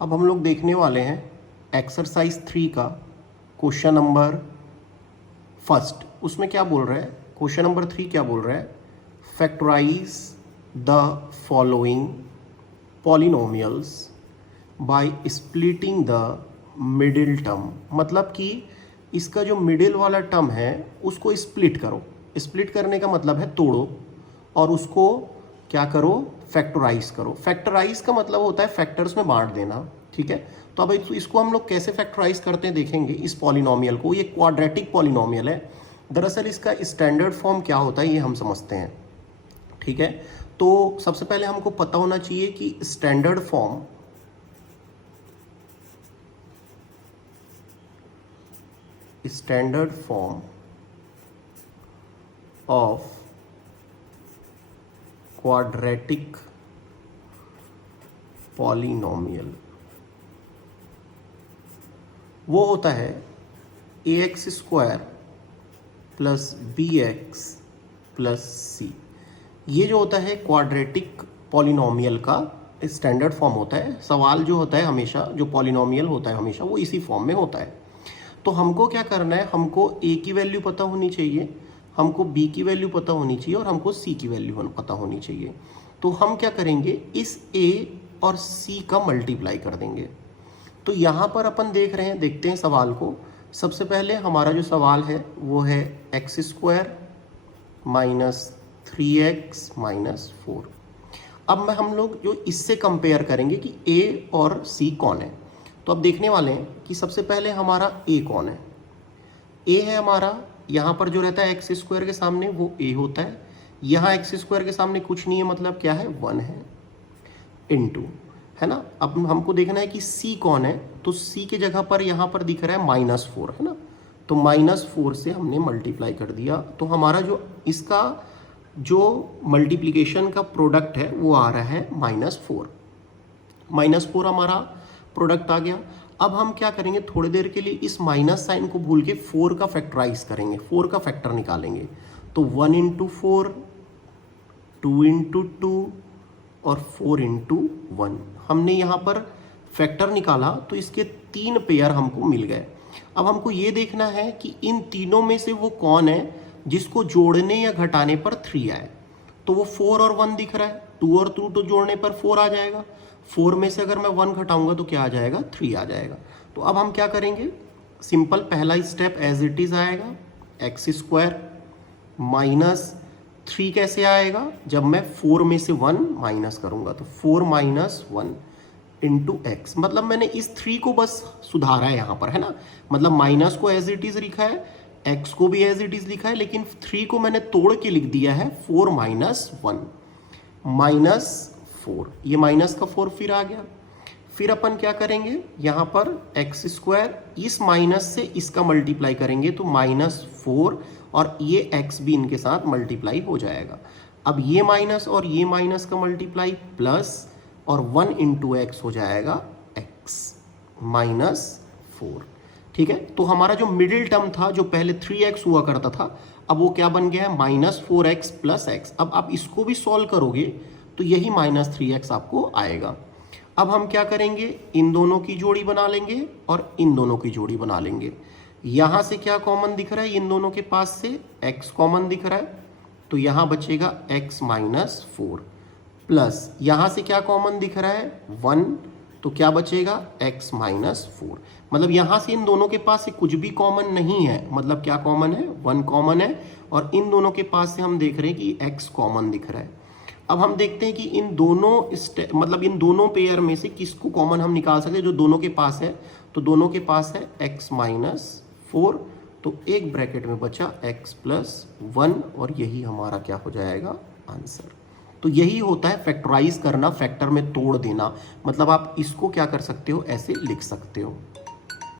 अब हम लोग देखने वाले हैं एक्सरसाइज 3 का क्वेश्चन नंबर फर्स्ट। उसमें क्या बोल रहा है, क्वेश्चन नंबर 3 क्या बोल रहा है, factorise the following polynomials by splitting the middle term. मतलब कि इसका जो मिडिल वाला टर्म है उसको स्प्लिट करो। स्प्लिट करने का मतलब है तोड़ो और उसको क्या करो, फैक्टराइज करो। फैक्टराइज का मतलब होता है फैक्टर्स में बांट देना, ठीक है। तो अब इसको हम लोग कैसे फैक्टराइज करते हैं देखेंगे। इस पॉलिनोमियल को, ये क्वाड्रेटिक पॉलिनोमियल है। दरअसल इसका स्टैंडर्ड फॉर्म क्या होता है ये हम समझते हैं, ठीक है। तो सबसे पहले हमको पता होना चाहिए कि standard form of quadratic polynomial वो होता है ax² plus bx plus c। ये जो होता है क्वाड्रेटिक पॉलिनोमियल का स्टैंडर्ड फॉर्म होता है। सवाल जो होता है हमेशा, जो पॉलिनोमियल होता है हमेशा वो इसी फॉर्म में होता है। तो हमको क्या करना है, हमको a की वैल्यू पता होनी चाहिए, हमको b की वैल्यू पता होनी चाहिए और हमको c की वैल्यू पता होनी चाहिए। तो हम क्या करेंगे, इस a और c का मल्टीप्लाई कर देंगे। तो यहाँ पर अपन देख रहे हैं, देखते हैं सवाल को। सबसे पहले हमारा जो सवाल है वो है x² माइनस 3x माइनस 4। अब हम लोग जो इससे कंपेयर करेंगे कि a और c कौन है। तो अब देखने वाले हैं कि सबसे पहले हमारा a कौन है। a है हमारा, यहाँ पर जो रहता है x² के सामने वो a होता है। यहाँ x² के सामने कुछ नहीं है, मतलब क्या है, 1 है, इनटू, है ना। अब हमको देखना है कि c कौन है। तो c के जगह पर यहाँ पर दिख रहा है -4, है ना। तो -4 से हमने मल्टीप्लाई कर दिया। तो हमारा जो इसका जो मल्टीप्लिकेशन का प्रोडक्ट है वो आ रहा है -4। -4 हमारा प्रोडक्ट आ गया। अब हम क्या करेंगे, थोड़ी देर के लिए इस माइनस साइन को भूल के 4 का फैक्टराइज करेंगे, 4 का फैक्टर निकालेंगे। तो 1 × 4, 2 × 2 और 4 × 1। हमने यहाँ पर फैक्टर निकाला तो इसके 3 पेयर हमको मिल गए। अब हमको ये देखना है कि इन तीनों में से वो कौन है जिसको जोड़ने या घटाने पर 3 आए। तो वो 4 और 1 दिख रहा है, 2 और 2 तो जोड़ने पर 4 आ जाएगा। 4 में से अगर मैं 1 घटाऊंगा तो क्या आ जाएगा, 3 आ जाएगा। तो अब हम क्या करेंगे, सिंपल पहला स्टेप एज इट इज आएगा, x² माइनस 3 कैसे आएगा, जब मैं 4 में से 1 माइनस करूंगा। तो 4 - 1 इंटू x, मतलब मैंने इस 3 को बस सुधारा है यहाँ पर, है ना। मतलब माइनस को एज इट इज लिखा है, x को भी एज इट इज लिखा है, लेकिन 3 को मैंने तोड़ के लिख दिया है 4 - 1 -4। ये माइनस का 4 फिर आ गया। फिर अपन क्या करेंगे, यहाँ पर x² इस माइनस से इसका मल्टीप्लाई करेंगे तो -4 और ये x भी इनके साथ मल्टीप्लाई हो जाएगा। अब ये माइनस और ये माइनस का मल्टीप्लाई प्लस और 1 × x हो जाएगा x -4, ठीक है। तो हमारा जो मिडिल टर्म था, जो पहले 3x हुआ करता था, अब वो क्या बन गया है, -4x प्लस x। अब आप इसको भी सॉल्व करोगे तो यही -3x आपको आएगा। अब हम क्या करेंगे, इन दोनों की जोड़ी बना लेंगे और इन दोनों की जोड़ी बना लेंगे। यहाँ से क्या कॉमन दिख रहा है, इन दोनों के पास से x कॉमन दिख रहा है, तो यहाँ बचेगा x -4 प्लस यहाँ से क्या कॉमन दिख रहा है, 1, तो क्या बचेगा, x -4। मतलब यहाँ से इन दोनों के पास से कुछ भी कॉमन नहीं है, मतलब क्या कॉमन है, 1 कॉमन है। और इन दोनों के पास से हम देख रहे हैं कि x कॉमन दिख रहा है। अब हम देखते हैं कि इन दोनों मतलब इन दोनों पेयर में से किसको कॉमन हम निकाल सकते हैं, जो दोनों के पास है। तो दोनों के पास है x -4, तो एक ब्रैकेट में बचा x + 1 और यही हमारा क्या हो जाएगा, आंसर। तो यही होता है फैक्टराइज करना, फैक्टर में तोड़ देना। मतलब आप इसको क्या कर सकते हो, ऐसे लिख सकते हो।